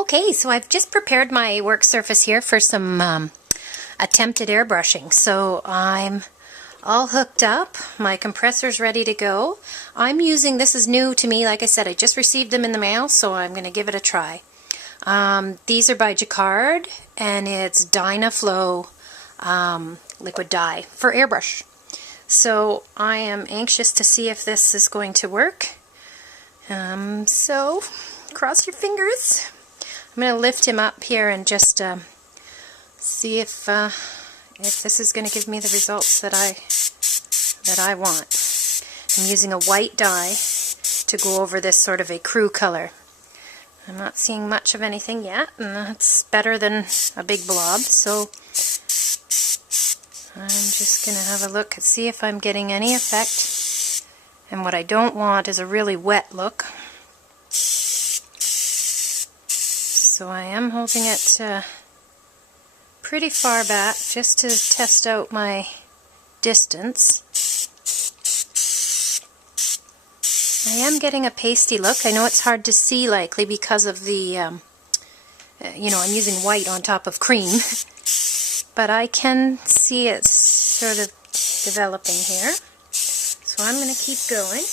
Okay, so I've just prepared my work surface here for some attempted airbrushing. So I'm all hooked up, my compressor's ready to go. I'm using, this is new to me, like I said, I just received them in the mail, so I'm going to give it a try. These are by Jacquard, and it's Dynaflow liquid dye for airbrush. So I am anxious to see if this is going to work. So cross your fingers. I'm going to lift him up here and just see if this is going to give me the results that I want. I'm using a white dye to go over this sort of a crew color. I'm not seeing much of anything yet, and that's better than a big blob, so I'm just going to have a look and see if I'm getting any effect. And what I don't want is a really wet look. So I am holding it pretty far back just to test out my distance. I am getting a pasty look. I know it's hard to see likely because of the, you know, I'm using white on top of cream, but I can see it sort of developing here. So I'm going to keep going.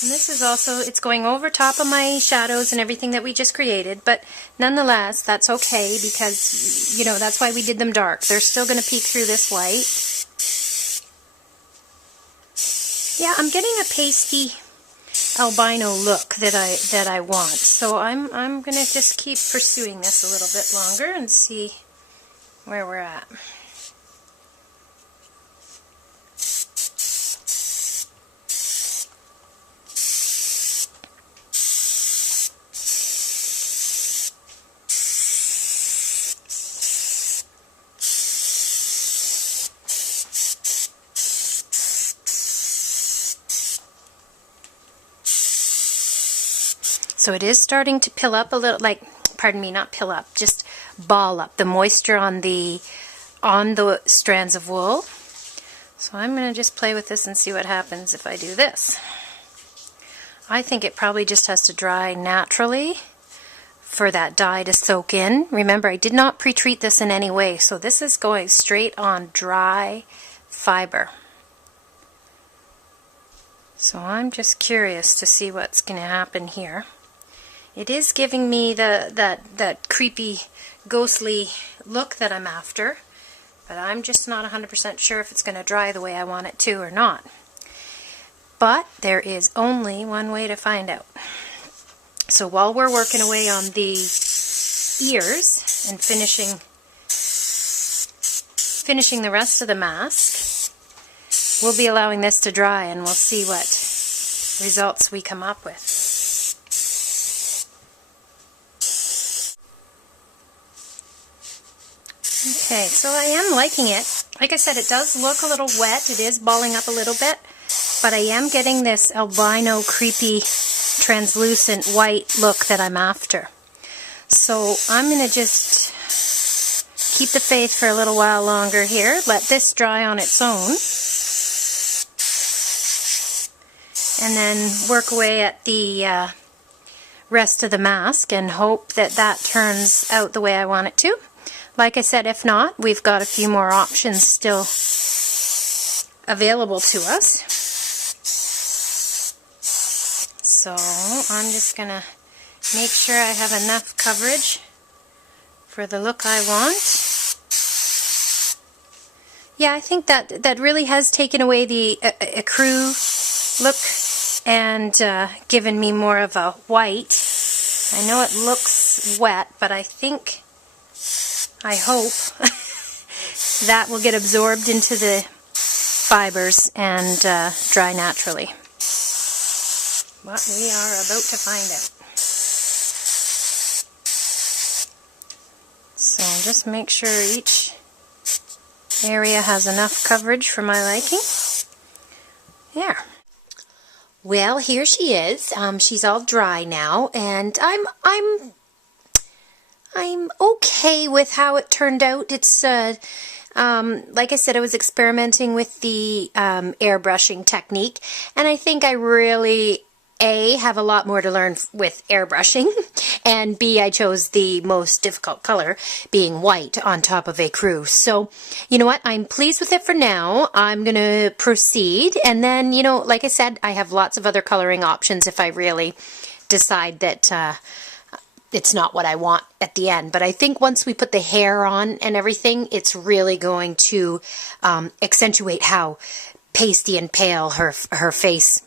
And this is also, it's going over top of my shadows and everything that we just created, but nonetheless, that's okay because, you know, that's why we did them dark. They're still going to peek through this white. Yeah, I'm getting a pasty albino look that I want. So I'm going to just keep pursuing this a little bit longer and see where we're at. So it is starting to pill up a little, like, pardon me, not pill up, just ball up the moisture on the strands of wool. So I'm going to just play with this and see what happens if I do this. I think it probably just has to dry naturally for that dye to soak in. Remember, I did not pre-treat this in any way, so this is going straight on dry fiber. So I'm just curious to see what's going to happen here. It is giving me that creepy, ghostly look that I'm after, but I'm just not 100% sure if it's going to dry the way I want it to or not. But there is only one way to find out. So while we're working away on the ears and finishing the rest of the mask, we'll be allowing this to dry and we'll see what results we come up with. Okay, so I am liking it. Like I said, it does look a little wet. It is balling up a little bit, but I am getting this albino, creepy, translucent white look that I'm after. So I'm going to just keep the faith for a little while longer here. Let this dry on its own. And then work away at the rest of the mask and hope that that turns out the way I want it to. Like I said, if not, we've got a few more options still available to us. So I'm just going to make sure I have enough coverage for the look I want. Yeah, I think that really has taken away the ecru look and given me more of a white. I know it looks wet, but I hope that will get absorbed into the fibers and dry naturally. But we are about to find out. So just make sure each area has enough coverage for my liking. There. Well, here she is. She's all dry now, and I'm okay with how it turned out. It's like I said, I was experimenting with the airbrushing technique, and I think I really A, have a lot more to learn with airbrushing, and B, I chose the most difficult color, being white, on top of ecru. So, you know what, I'm pleased with it for now. I'm going to proceed, and then, you know, like I said, I have lots of other coloring options if I really decide that it's not what I want at the end. But I think once we put the hair on and everything, it's really going to accentuate how pasty and pale her face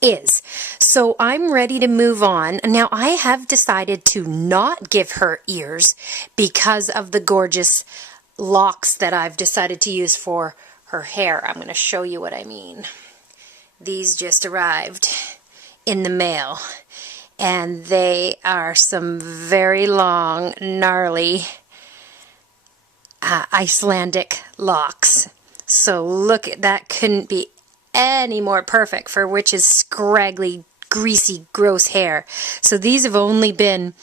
is. So I'm ready to move on. Now I have decided to not give her ears because of the gorgeous locks that I've decided to use for her hair. I'm going to show you what I mean. These just arrived in the mail, and they are some very long, gnarly Icelandic locks. So look, that couldn't be any more perfect for Witch's scraggly, greasy, gross hair. So these have only been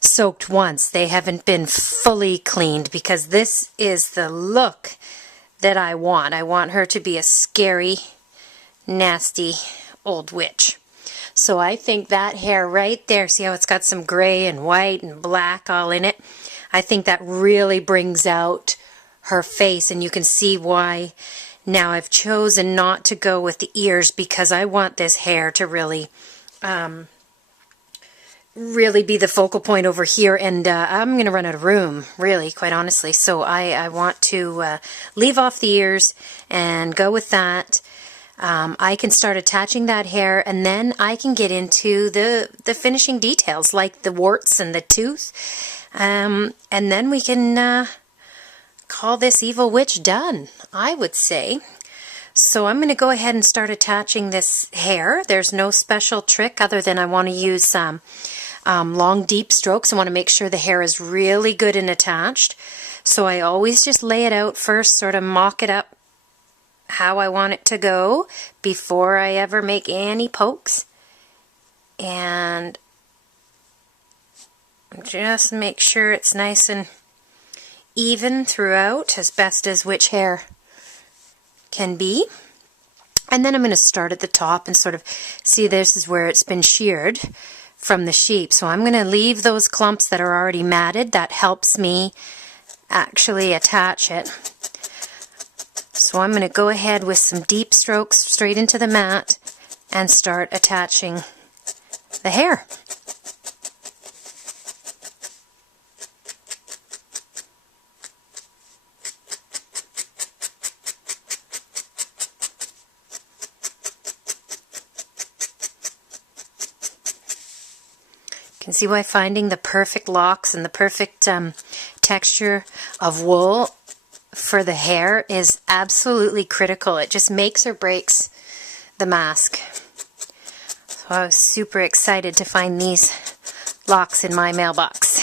soaked once. They haven't been fully cleaned because this is the look that I want. I want her to be a scary, nasty old witch. So I think that hair right there, see how it's got some gray and white and black all in it? I think that really brings out her face, and you can see why now I've chosen not to go with the ears, because I want this hair to really really be the focal point over here, and I'm going to run out of room, really, quite honestly. So I want to leave off the ears and go with that. I can start attaching that hair, and then I can get into the finishing details, like the warts and the tooth, and then we can call this evil witch done, I would say. So I'm going to go ahead and start attaching this hair. There's no special trick other than I want to use some long deep strokes. I want to make sure the hair is really good and attached. So I always just lay it out first, sort of mock it up how I want it to go before I ever make any pokes, and just make sure it's nice and even throughout, as best as witch hair can be. And then I'm going to start at the top and sort of see, this is where it's been sheared from the sheep, so I'm going to leave those clumps that are already matted. That helps me actually attach it. So I'm going to go ahead with some deep strokes straight into the mat and start attaching the hair. You can see why finding the perfect locks and the perfect texture of wool for the hair is absolutely critical. It just makes or breaks the mask. So I was super excited to find these locks in my mailbox.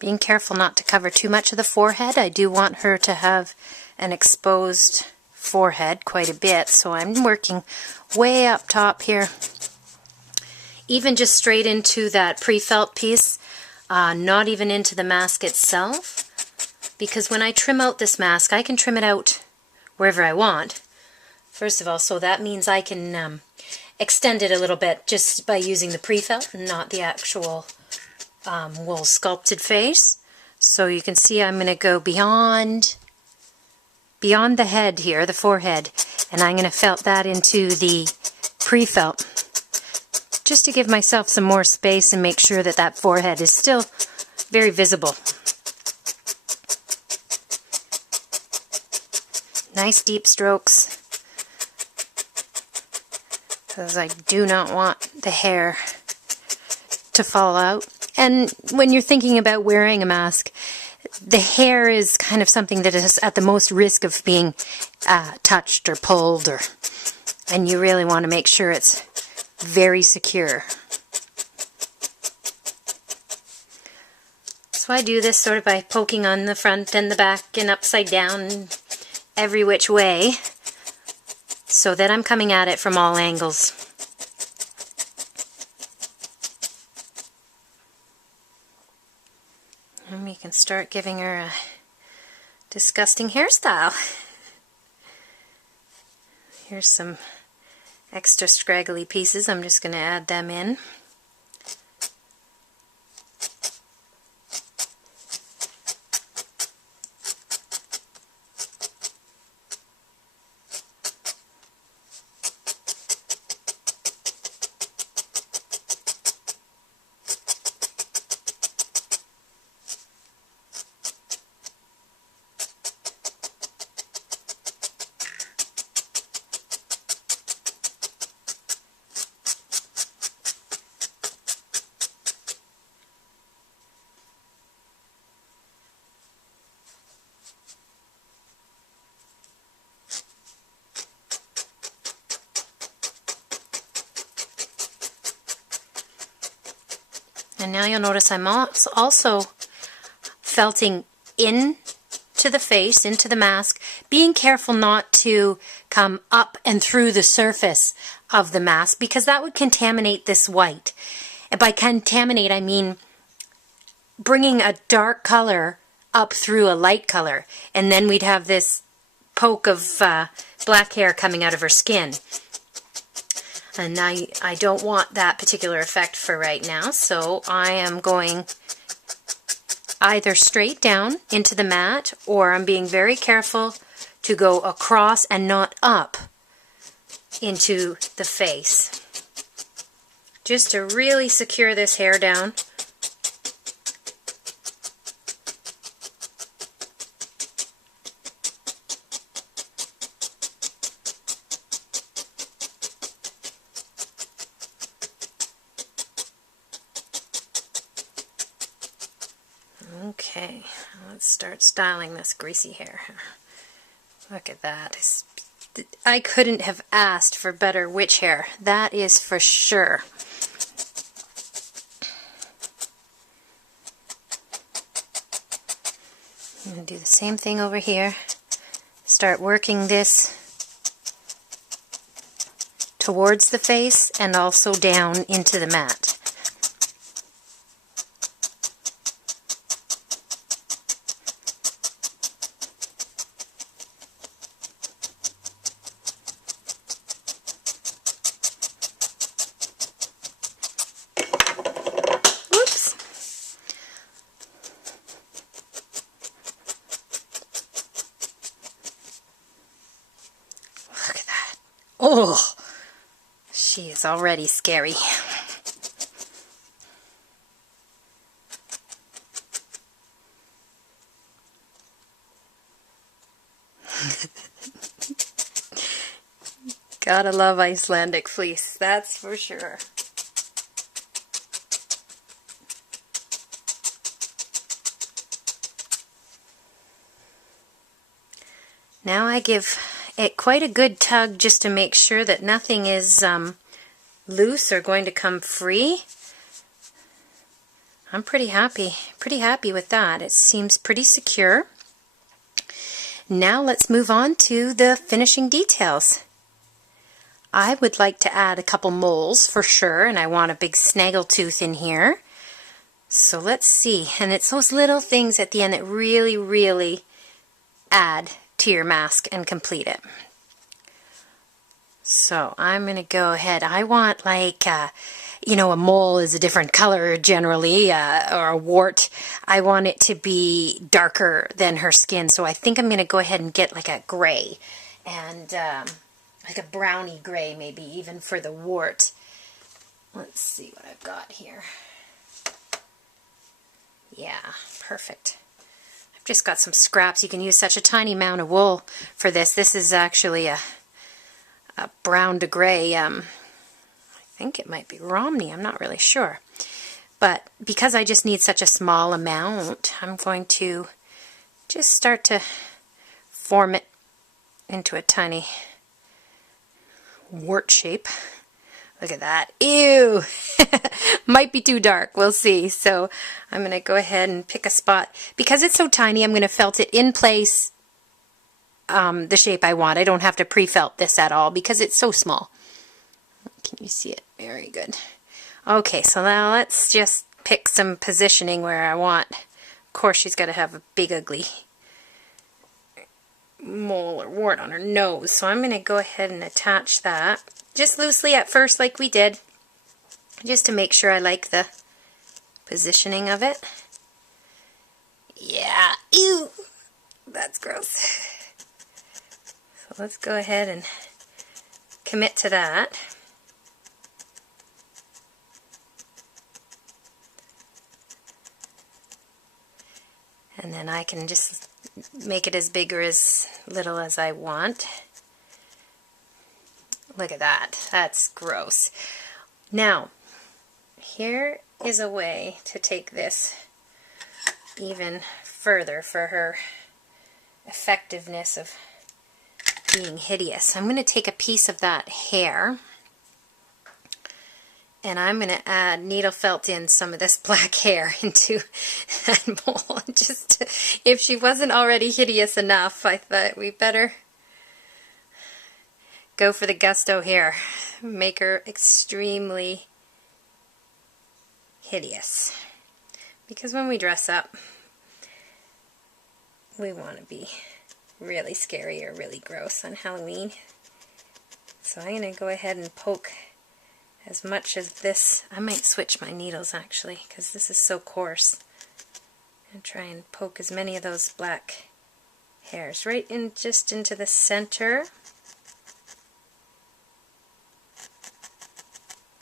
Being careful not to cover too much of the forehead. I do want her to have an exposed forehead quite a bit, so I'm working way up top here. Even just straight into that pre-felt piece, not even into the mask itself, because when I trim out this mask, I can trim it out wherever I want. First of all, so that means I can extend it a little bit just by using the pre-felt, not the actual wool sculpted face. So you can see I'm going to go beyond the head here, the forehead, and I'm going to felt that into the pre-felt, just to give myself some more space and make sure that that forehead is still very visible. Nice deep strokes, because I do not want the hair to fall out. And when you're thinking about wearing a mask, the hair is kind of something that is at the most risk of being touched or pulled, and you really want to make sure it's very secure. So I do this sort of by poking on the front and the back and upside down every which way so that I'm coming at it from all angles. And we can start giving her a disgusting hairstyle. Here's some extra scraggly pieces. I'm just going to add them in. And now you'll notice I'm also felting into the face, into the mask, being careful not to come up and through the surface of the mask because that would contaminate this white. And by contaminate, I mean bringing a dark color up through a light color, and then we'd have this poke of black hair coming out of her skin. And I don't want that particular effect for right now, so I am going either straight down into the mat, or I'm being very careful to go across and not up into the face. Just to really secure this hair down. Okay, let's start styling this greasy hair. Look at that. I couldn't have asked for better witch hair. That is for sure. I'm going to do the same thing over here. Start working this towards the face and also down into the mat. Oh, she is already scary. Gotta love Icelandic fleece, that's for sure. Now I give it quite a good tug just to make sure that nothing is loose or going to come free. I'm pretty happy with that. It seems pretty secure. Now let's move on to the finishing details. I would like to add a couple moles for sure, and I want a big snaggletooth in here. So let's see. And it's those little things at the end that really, really add to your mask and complete it. So I'm going to go ahead. I want like, you know, a mole is a different color generally, or a wart. I want it to be darker than her skin. So I think I'm going to go ahead and get like a gray, and like a browny gray maybe, even for the wart. Let's see what I've got here. Yeah, perfect. Just got some scraps. You can use such a tiny amount of wool for this. This is actually a brown to gray. I think it might be Romney. I'm not really sure. But because I just need such a small amount, I'm going to just start to form it into a tiny wart shape. Look at that. Ew! Might be too dark. We'll see. So I'm going to go ahead and pick a spot. Because it's so tiny, I'm going to felt it in place the shape I want. I don't have to pre-felt this at all because it's so small. Can you see it? Very good. Okay, so now let's just pick some positioning where I want. Of course, she's got to have a big, ugly mole or wart on her nose. So I'm going to go ahead and attach that. Just loosely at first like we did. Just to make sure I like the positioning of it. Yeah, ew! That's gross. So let's go ahead and commit to that. And then I can just make it as big or as little as I want. Look at that. That's gross. Now, here is a way to take this even further for her effectiveness of being hideous. I'm going to take a piece of that hair and I'm going to add needle felt in some of this black hair into that mole. Just if she wasn't already hideous enough, I thought we better go for the gusto here. Make her extremely hideous. Because when we dress up, we want to be really scary or really gross on Halloween. So I'm going to go ahead and poke as much as this. I might switch my needles actually because this is so coarse. And try and poke as many of those black hairs right in, just into the center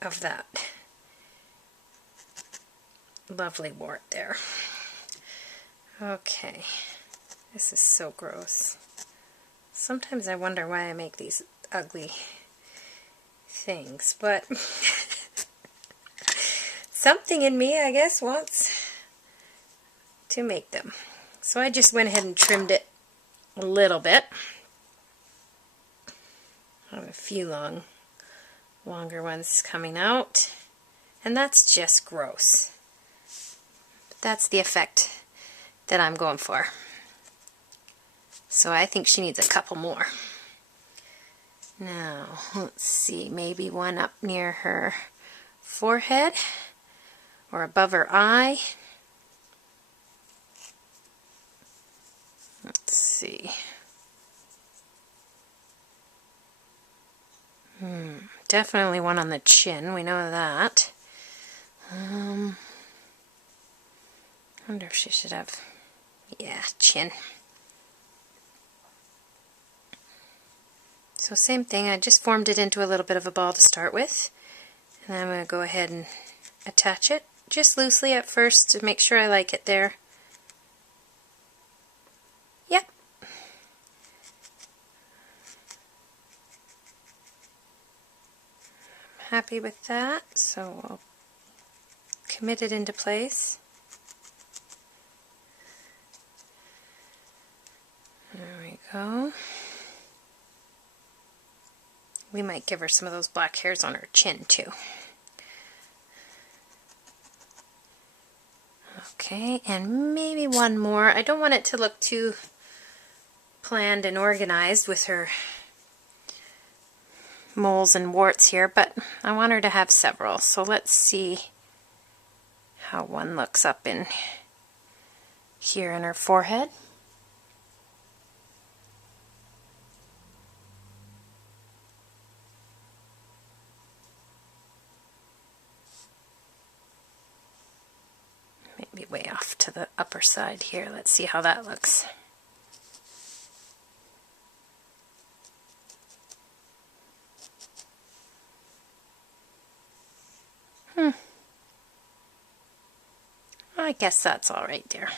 of that lovely wart there. Okay, this is so gross. Sometimes I wonder why I make these ugly things, but something in me, I guess, wants to make them. So I just went ahead and trimmed it a little bit. I have a few longer ones coming out, and that's just gross. But that's the effect that I'm going for. So I think she needs a couple more. Now, let's see, maybe one up near her forehead or above her eye. Let's see. Definitely one on the chin, we know that. I wonder if she should have, yeah, chin. So same thing, I just formed it into a little bit of a ball to start with. And I'm going to go ahead and attach it, just loosely at first to make sure I like it there. Yep. I'm happy with that, so I'll commit it into place. There we go. We might give her some of those black hairs on her chin too. Okay, and maybe one more. I don't want it to look too planned and organized with her moles and warts here, but I want her to have several. So let's see how one looks up in here in her forehead. Maybe way off to the upper side here. Let's see how that looks. I guess that's all right, dear.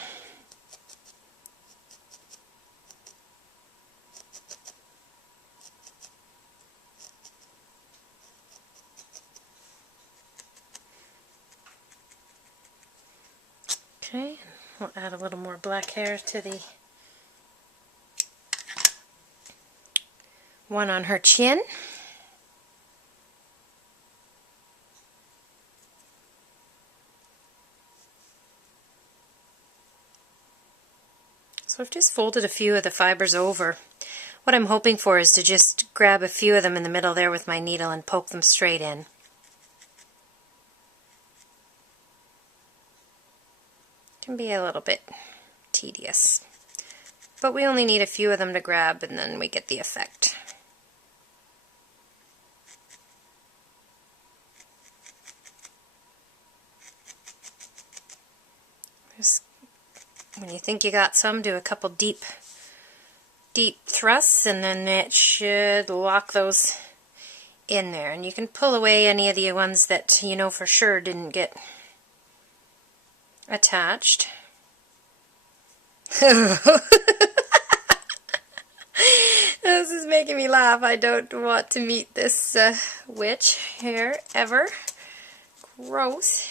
Okay, we'll add a little more black hair to the one on her chin. So I've just folded a few of the fibers over. What I'm hoping for is to just grab a few of them in the middle there with my needle and poke them straight in. Can be a little bit tedious, but we only need a few of them to grab and then we get the effect. Just when you think you got some, do a couple deep thrusts, and then it should lock those in there. And you can pull away any of the ones that you know for sure didn't get attached. This is making me laugh. I don't want to meet this witch here ever. Gross.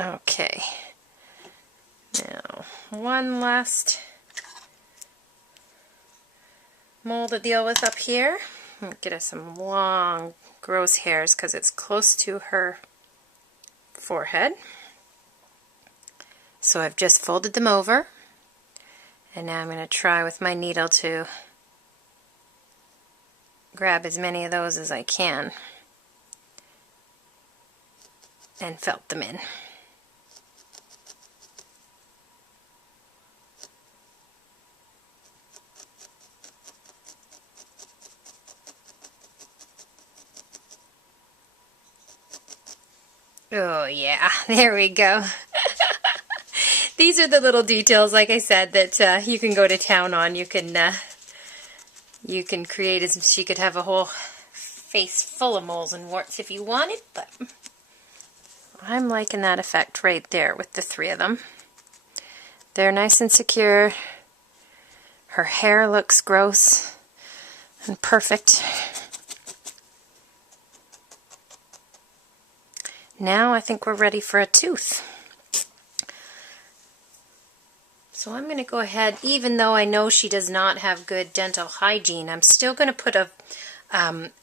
Okay. Now, one last mole to deal with up here. Get us some long, gross hairs because it's close to her forehead. So I've just folded them over, and now I'm going to try with my needle to grab as many of those as I can and felt them in. Oh yeah, there we go. These are the little details, like I said, that you can go to town on. You can create as she could have a whole face full of moles and warts if you wanted, but I'm liking that effect right there with the three of them. They're nice and secure. Her hair looks gross and perfect. Now I think we're ready for a tooth. So I'm going to go ahead, even though I know she does not have good dental hygiene, I'm still going to put a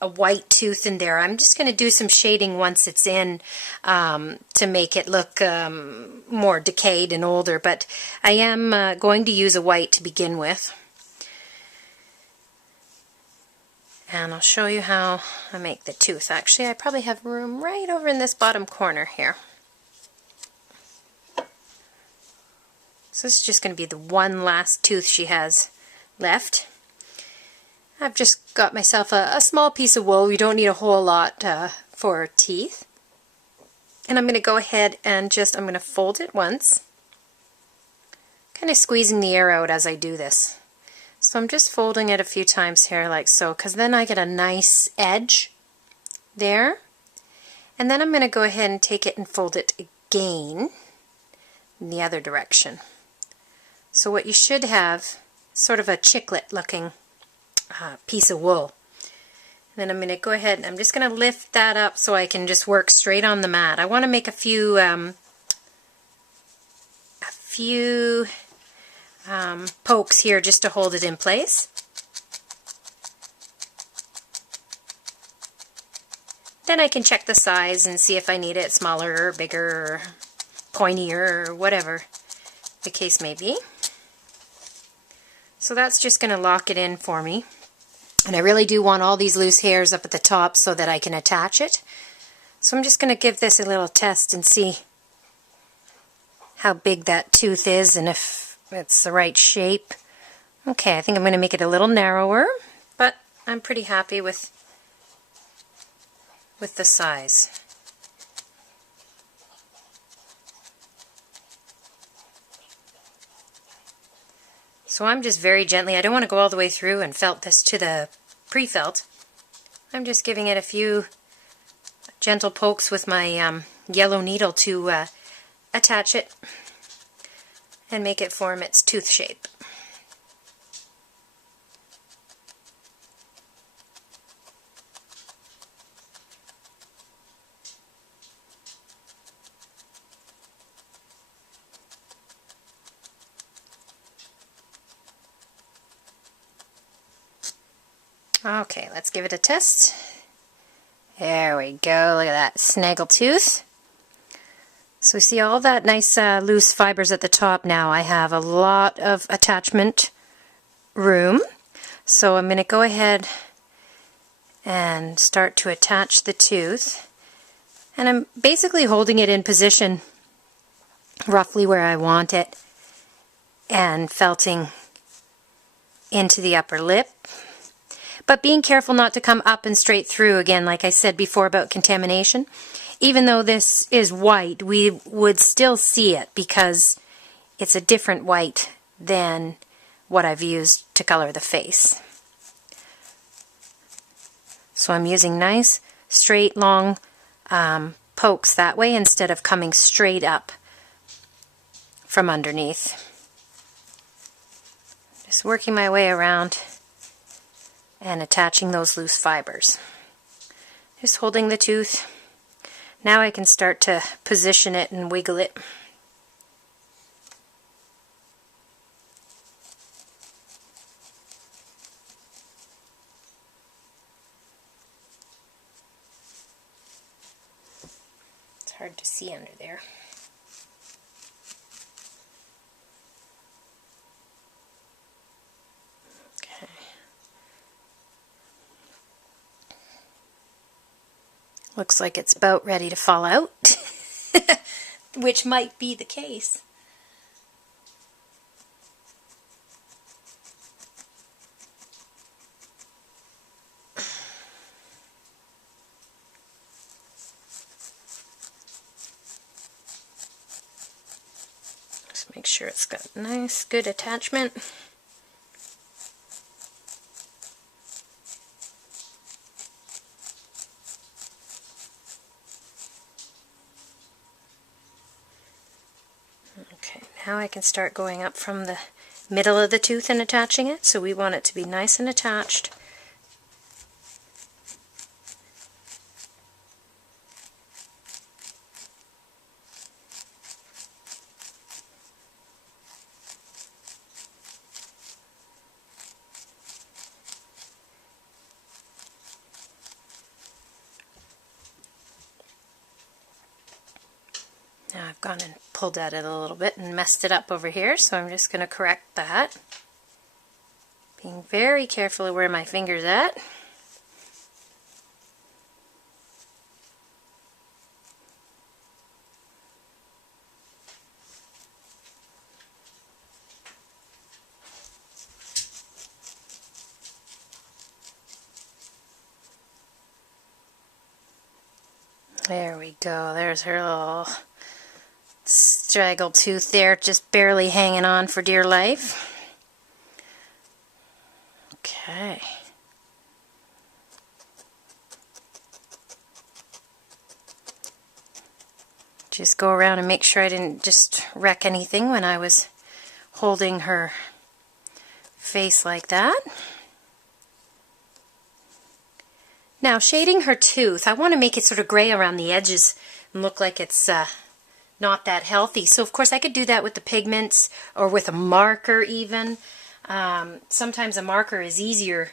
white tooth in there. I'm just going to do some shading once it's in to make it look more decayed and older, but I am going to use a white to begin with. And I'll show you how I make the tooth. Actually, I probably have room right over in this bottom corner here. So this is just going to be the one last tooth she has left. I've just got myself a small piece of wool. You don't need a whole lot for teeth. And I'm going to go ahead and I'm going to fold it once, kind of squeezing the air out as I do this. So I'm just folding it a few times here like so, because then I get a nice edge there. And then I'm going to go ahead and take it and fold it again in the other direction. So what you should have, sort of a chiclet looking piece of wool. And then I'm going to go ahead and I'm just going to lift that up so I can just work straight on the mat. I want to make a few pokes here just to hold it in place. Then I can check the size and see if I need it smaller or bigger or pointier or whatever the case may be. So that's just going to lock it in for me. And I really do want all these loose hairs up at the top so that I can attach it. So I'm just going to give this a little test and see how big that tooth is and if it's the right shape. Okay, I think I'm going to make it a little narrower, but I'm pretty happy with the size. So I'm just very gently, I don't want to go all the way through and felt this to the pre-felt. I'm just giving it a few gentle pokes with my yellow needle to attach it and make it form its tooth shape. Okay, let's give it a test. There we go, look at that snaggle tooth. So you see all that nice loose fibers at the top now. I have a lot of attachment room. So I'm going to go ahead and start to attach the tooth. And I'm basically holding it in position roughly where I want it and felting into the upper lip. But being careful not to come up and straight through again, like I said before about contamination. Even though this is white, we would still see it because it's a different white than what I've used to color the face. So I'm using nice, straight, long pokes that way instead of coming straight up from underneath. Just working my way around and attaching those loose fibers. Just holding the tooth. Now I can start to position it and wiggle it. It's hard to see under there. Okay. Looks like it's about ready to fall out, which might be the case. Just make sure it's got nice, good attachment. Okay, now I can start going up from the middle of the tooth and attaching it. So we want it to be nice and attached. Now I've gone and pulled at it a little bit and messed it up over here, so I'm just going to correct that. Being very careful of where my finger's at. There we go, there's her little straggled tooth there, just barely hanging on for dear life. Okay. Just go around and make sure I didn't just wreck anything when I was holding her face like that. Now, shading her tooth, I want to make it sort of gray around the edges and look like it's not that healthy. So, of course, I could do that with the pigments or with a marker even. Sometimes a marker is easier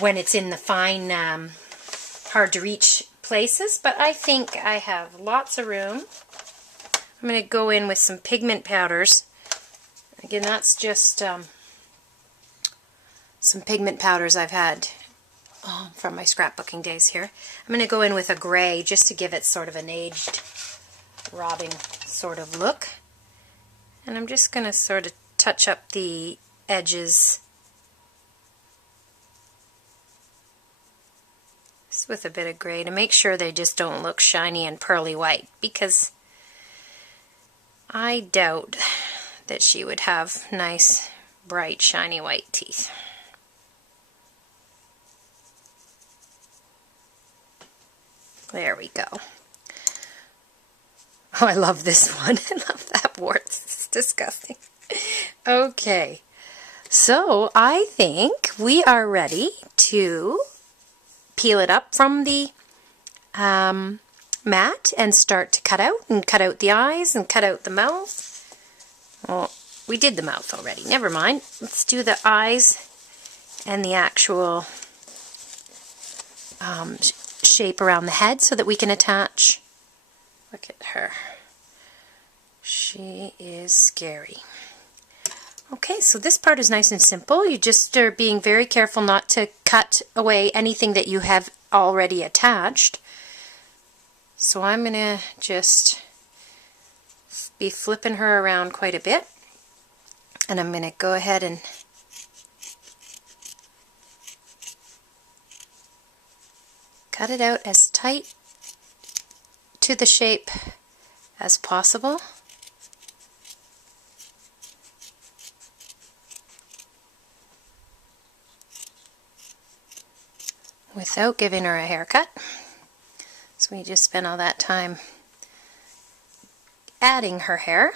when it's in the fine, hard-to-reach places, but I think I have lots of room. I'm going to go in with some pigment powders. Again, that's just some pigment powders I've had from my scrapbooking days here. I'm going to go in with a gray just to give it sort of an aged, rotting sort of look. And I'm just going to sort of touch up the edges just with a bit of gray to make sure they just don't look shiny and pearly white, because I doubt that she would have nice, bright, shiny white teeth. There we go. Oh, I love this one. I love that wart. It's disgusting. Okay, so I think we are ready to peel it up from the mat and start to cut out the eyes and cut out the mouth. Well, we did the mouth already. Never mind. Let's do the eyes and the actual shape around the head so that we can attach. Look at her. She is scary. Okay, so this part is nice and simple. You just are being very careful not to cut away anything that you have already attached. So I'm going to just be flipping her around quite a bit. And I'm going to go ahead and cut it out as tight to the shape as possible. Without giving her a haircut. So we just spent all that time adding her hair.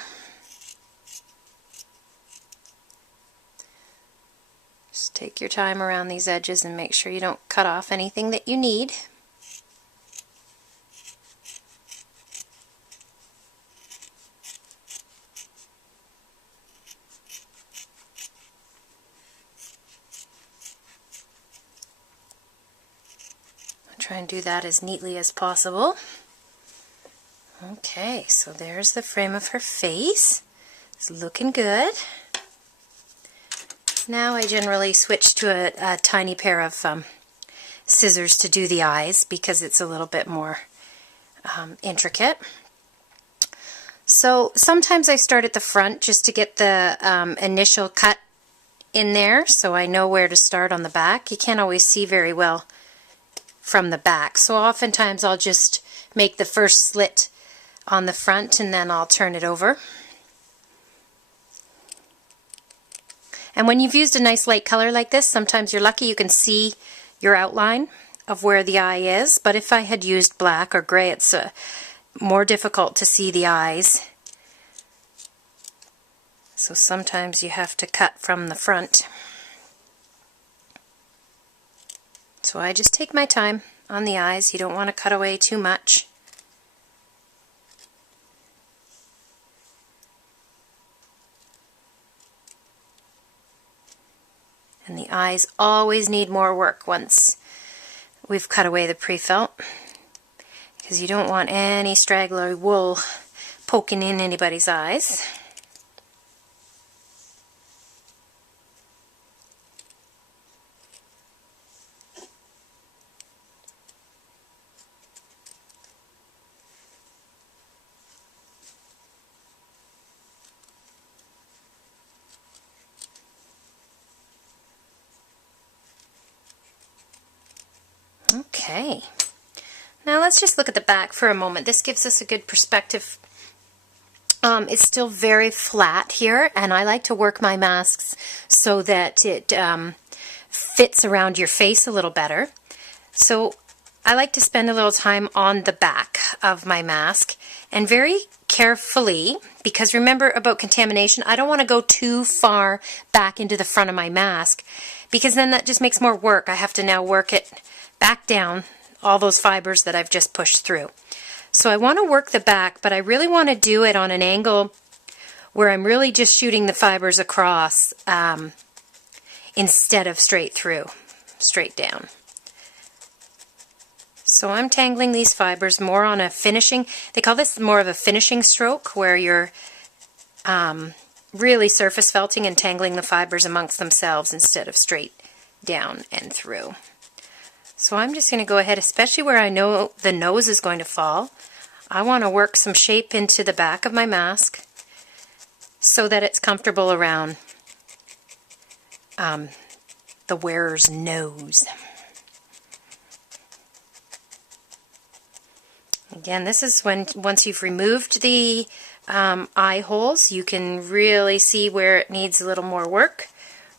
Just take your time around these edges and make sure you don't cut off anything that you need. Try and do that as neatly as possible. Okay, so there's the frame of her face. It's looking good. Now I generally switch to a tiny pair of scissors to do the eyes because it's a little bit more intricate. So sometimes I start at the front just to get the initial cut in there so I know where to start on the back. You can't always see very well from the back, so oftentimes I'll just make the first slit on the front and then I'll turn it over. And when you've used a nice light color like this, sometimes you're lucky you can see your outline of where the eye is, but if I had used black or gray, it's more difficult to see the eyes. So sometimes you have to cut from the front. So I just take my time on the eyes. You don't want to cut away too much. And the eyes always need more work once we've cut away the pre-felt, because you don't want any straggler wool poking in anybody's eyes. Okay, now let's just look at the back for a moment. This gives us a good perspective. It's still very flat here, and I like to work my masks so that it fits around your face a little better. So I like to spend a little time on the back of my mask, and very carefully, because remember about contamination, I don't want to go too far back into the front of my mask, because then that just makes more work. I have to now work it back down, all those fibers that I've just pushed through. So I want to work the back, but I really want to do it on an angle where I'm really just shooting the fibers across instead of straight through, straight down. So I'm tangling these fibers more on a finishing, they call this more of a finishing stroke, where you're really surface felting and tangling the fibers amongst themselves instead of straight down and through. So I'm just going to go ahead, especially where I know the nose is going to fall. I want to work some shape into the back of my mask so that it's comfortable around the wearer's nose. Again, this is when, once you've removed the eye holes, you can really see where it needs a little more work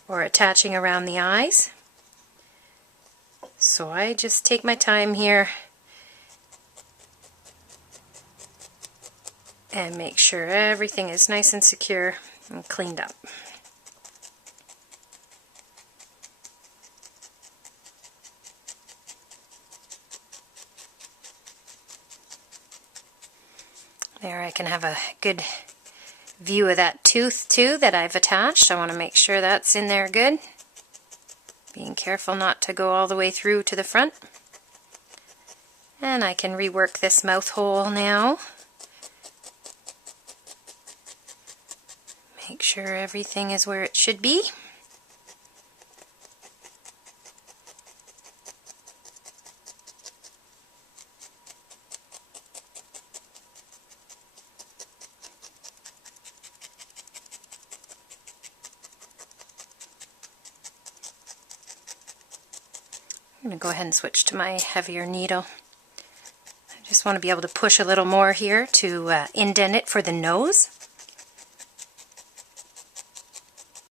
or attaching around the eyes. So I just take my time here and make sure everything is nice and secure and cleaned up. There, I can have a good view of that tooth too that I've attached. I want to make sure that's in there good. Being careful not to go all the way through to the front. And I can rework this mouth hole now. Make sure everything is where it should be. I'm going to go ahead and switch to my heavier needle. I just want to be able to push a little more here to indent it for the nose.